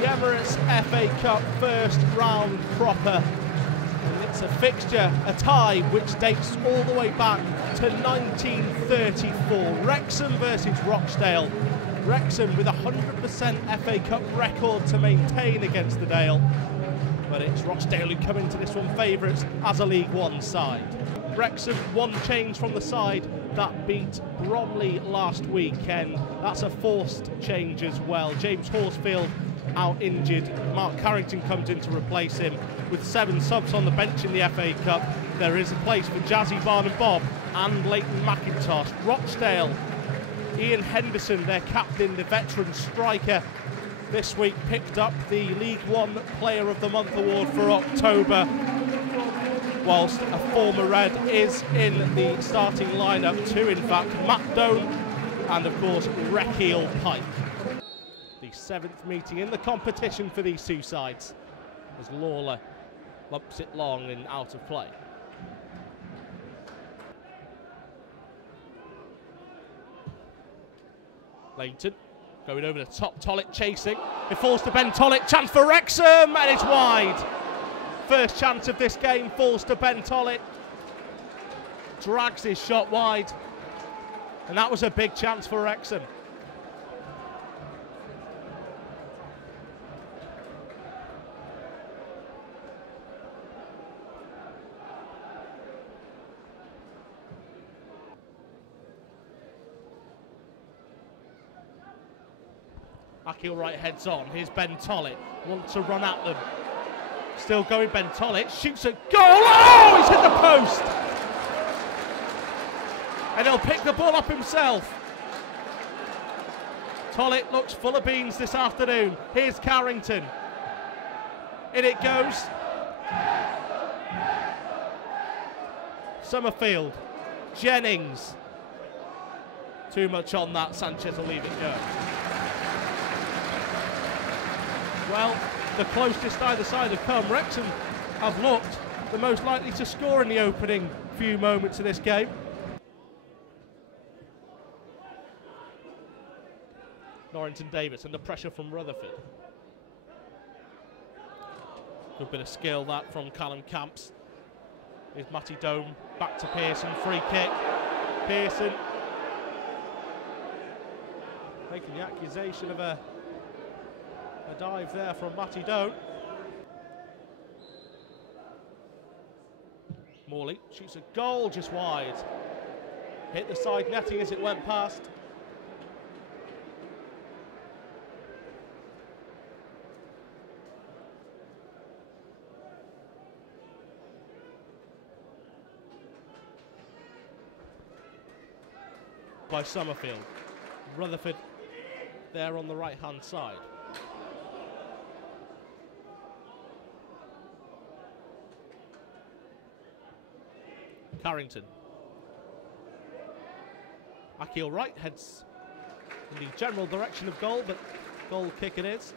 the Emirates FA Cup first round proper. And it's a fixture, a tie, which dates all the way back to 1934. Wrexham versus Rochdale. Wrexham with a 100% FA Cup record to maintain against the Dale. But it's Rochdale who come into this one favourites as a League One side. Wrexham, one change from the side that beat Bromley last weekend. That's a forced change as well. James Horsfield out injured. Mark Carrington comes in to replace him. With 7 subs on the bench in the FA Cup, there is a place for Jazzy Barnum-Bob and Leighton McIntosh. Rochdale, Ian Henderson, their captain, the veteran striker, this week picked up the League One Player of the Month award for October, whilst a former Red is in the starting lineup too. In fact, Matt Doan and of course Wrexham Pike. The 7th meeting in the competition for these two sides as Lawler lumps it long and out of play. Leighton going over the top, Tollett chasing. It falls to Ben Tollett, chance for Wrexham, and it's wide. First chance of this game falls to Ben Tollett. Drags his shot wide. And that was a big chance for Wrexham. Akil-Wright heads on. Here's Ben Tollett. Wants to run at them. Still going, Ben Tollett shoots a goal. Oh, he's hit the post. And he'll pick the ball up himself. Tollett looks full of beans this afternoon. Here's Carrington. In it goes. Summerfield. Jennings. Too much on that. Sanchez will leave it go. Well, the closest either side have come. Wrexham have looked the most likely to score in the opening few moments of this game. Norrington Davis under pressure from Rutherford. Good bit of skill that from Callum Camps. Here's Matty Dome, back to Pearson, free kick. Pearson making the accusation of a dive there from Matty Dome. Morley shoots a goal just wide. Hit the side netting as it went past. By Summerfield. Rutherford there on the right hand side. Carrington. Akil-Wright heads in the general direction of goal, but goal kick it is.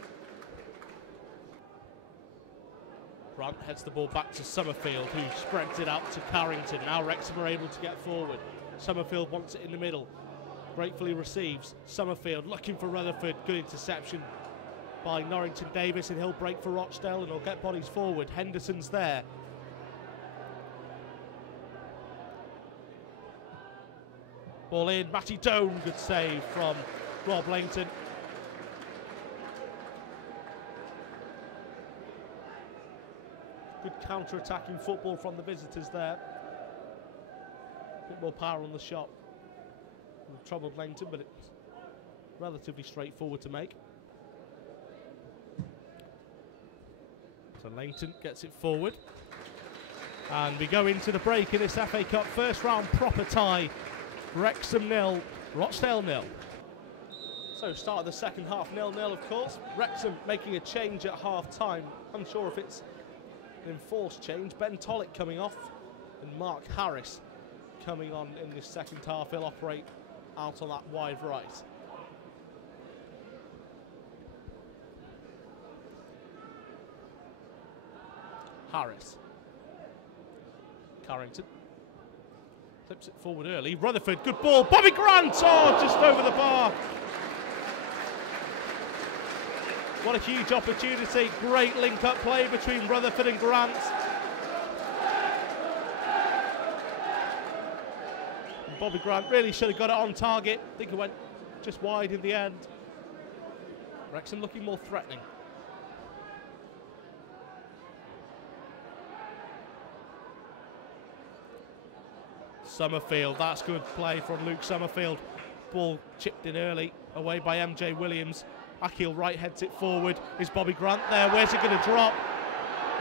Grant heads the ball back to Summerfield, who spreads it out to Carrington. Now Wrexham are able to get forward. Summerfield wants it in the middle. Gratefully receives. Summerfield looking for Rutherford. Good interception by Norrington Davis, and he'll break for Rochdale and he'll get bodies forward. Henderson's there. Ball in, Matty Doan, good save from Rob Langton. Good counter-attacking football from the visitors there. A bit more power on the shot. Troubled Langton, but it's relatively straightforward to make. So Langton gets it forward. And we go into the break in this FA Cup first round proper tie. Wrexham 0, Rochdale 0. So start of the second half 0-0 of course. Wrexham making a change at half time. Unsure if it's an enforced change. Ben Tollett coming off and Mark Harris coming on in this second half. He'll operate out on that wide right. Harris. Carrington. Flips it forward early. Rutherford, good ball. Bobby Grant, oh, just over the bar. What a huge opportunity. Great link-up play between Rutherford and Grant. And Bobby Grant really should have got it on target. I think it went just wide in the end. Wrexham looking more threatening. Summerfield, that's good play from Luke Summerfield. Ball chipped in early, away by MJ Williams. Akil Wright heads it forward. Is Bobby Grant there? Where's it going to drop?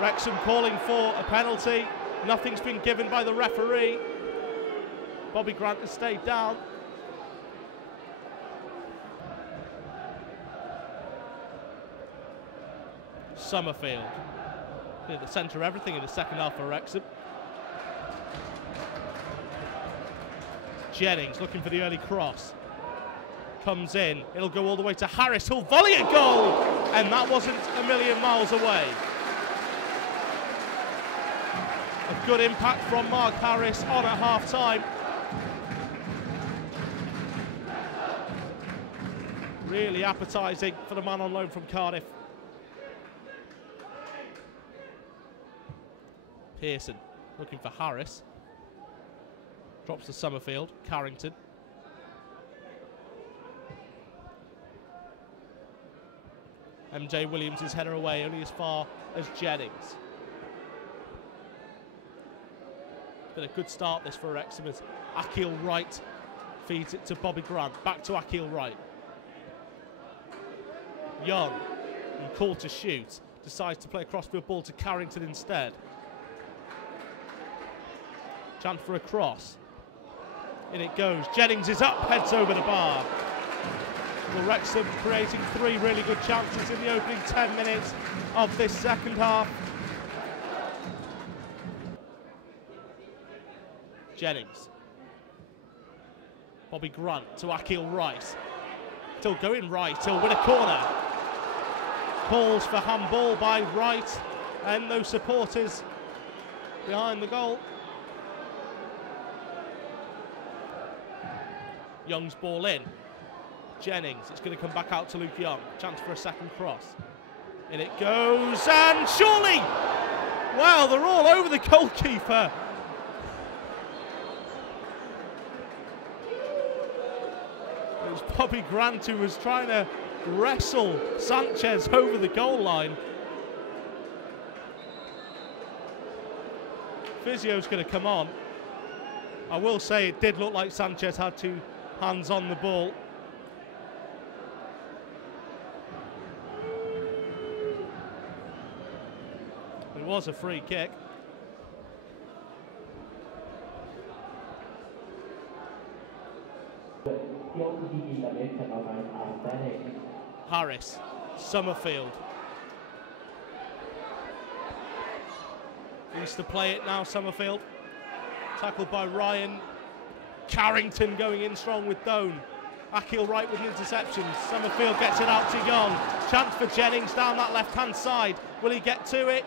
Wrexham calling for a penalty. Nothing's been given by the referee. Bobby Grant has stayed down. Summerfield at the centre of everything in the second half for Wrexham. Jennings looking for the early cross. Comes in. It'll go all the way to Harris. He'll volley a goal! And that wasn't a million miles away. A good impact from Mark Harris on at half-time. Really appetising for the man on loan from Cardiff. Pearson looking for Harris. Drops to Summerfield. Carrington. MJ Williams' header away, only as far as Jennings. Been a good start this for Wrexham as Akil Wright feeds it to Bobby Grant. Back to Akil Wright. Young, and called to shoot, decides to play a crossfield ball to Carrington instead. Chance for a cross. In it goes. Jennings is up, heads over the bar. Well, Wrexham creating 3 really good chances in the opening 10 minutes of this second half. Jennings. Bobby Grant to Akil Wright. Still going right, he'll win a corner. Calls for handball by Wright, and no supporters behind the goal. Young's ball in. Jennings, it's going to come back out to Luke Young. Chance for a second cross. In it goes, and surely! Wow, they're all over the goalkeeper. It was Bobby Grant who was trying to wrestle Sanchez over the goal line. Physio's going to come on. I will say it did look like Sanchez had 2 hands on the ball. It was a free kick. Harris, Summerfield. Needs to play it now, Summerfield. Tackled by Ryan. Carrington going in strong with Doan. Akil Wright with an interception. Summerfield gets it out to Young. Chance for Jennings down that left-hand side. Will he get to it?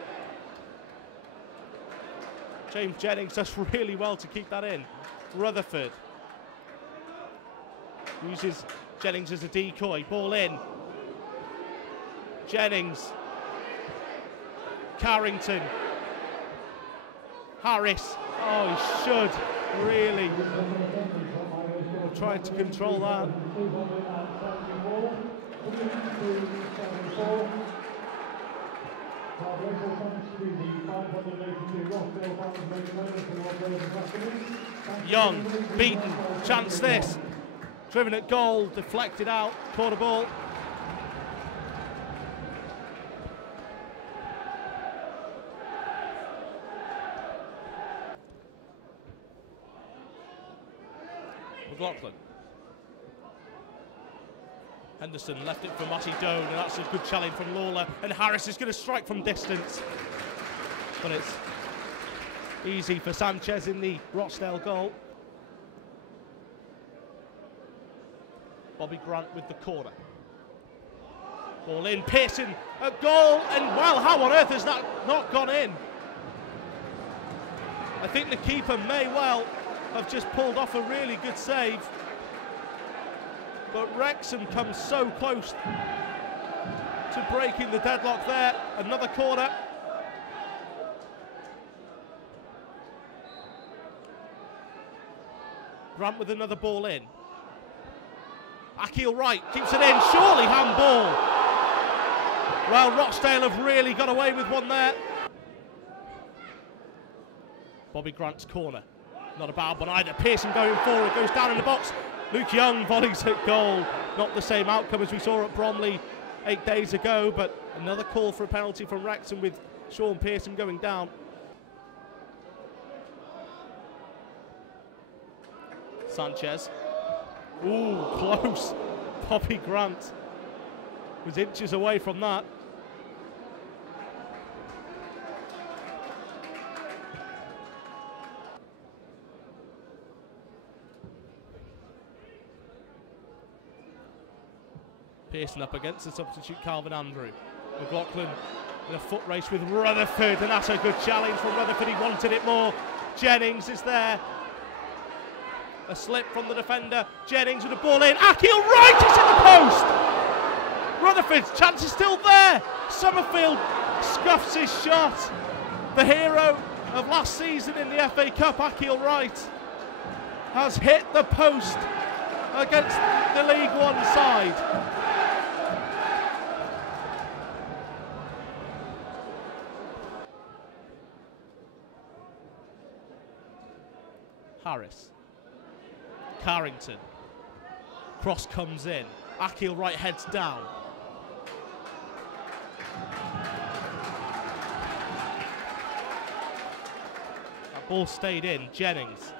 James Jennings does really well to keep that in. Rutherford uses Jennings as a decoy. Ball in. Jennings. Carrington. Harris. Oh, he should really have tried to control that. Young, beaten, chance this. Driven at goal, deflected out, corner ball. McLaughlin. Henderson left it for Matty Doan, and that's a good challenge from Lawler. And Harris is going to strike from distance. But it's easy for Sanchez in the Rochdale goal. Bobby Grant with the corner. Ball in, Pearson, a goal, and well, how on earth has that not gone in? I think the keeper may well have just pulled off a really good save. But Wrexham comes so close to breaking the deadlock there. Another corner. Grant with another ball in. Akil Wright keeps it in, surely handball. Well, Rochdale have really got away with one there. Bobby Grant's corner. Not a bad one either. Pearson going forward, goes down in the box. Luke Young volleys at goal. Not the same outcome as we saw at Bromley 8 days ago, but another call for a penalty from Wrexham with Sean Pearson going down. Sanchez. Ooh, close. Bobby Grant was inches away from that. Pearson up against the substitute Calvin Andrew. McLaughlin in a foot race with Rutherford, and that's a good challenge from Rutherford. He wanted it more. Jennings is there. A slip from the defender. Jennings with a ball in. Akil Wright is in the post. Rutherford's chance is still there. Summerfield scuffs his shot. The hero of last season in the FA Cup, Akil Wright, has hit the post against the League One side. Harris. Carrington. Cross comes in. Akil Wright heads down. That ball stayed in. Jennings.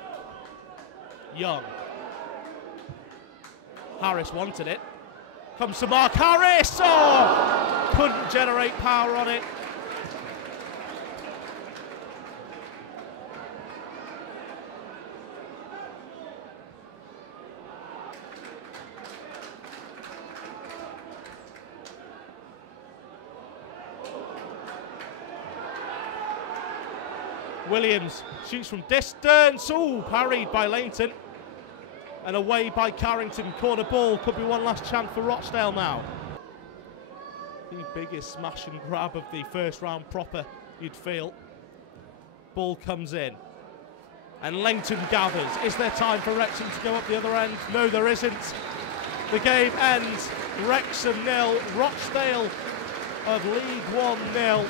Young. Harris wanted it. Comes to Mark Harris. Oh! Couldn't generate power on it. Williams shoots from distance. Ooh, parried by Lainton. And away by Carrington. Corner ball. Could be one last chance for Rochdale now. The biggest smash and grab of the first round proper, you'd feel. Ball comes in. And Lainton gathers. Is there time for Wrexham to go up the other end? No, there isn't. The game ends. Wrexham 0. Rochdale of League One 0.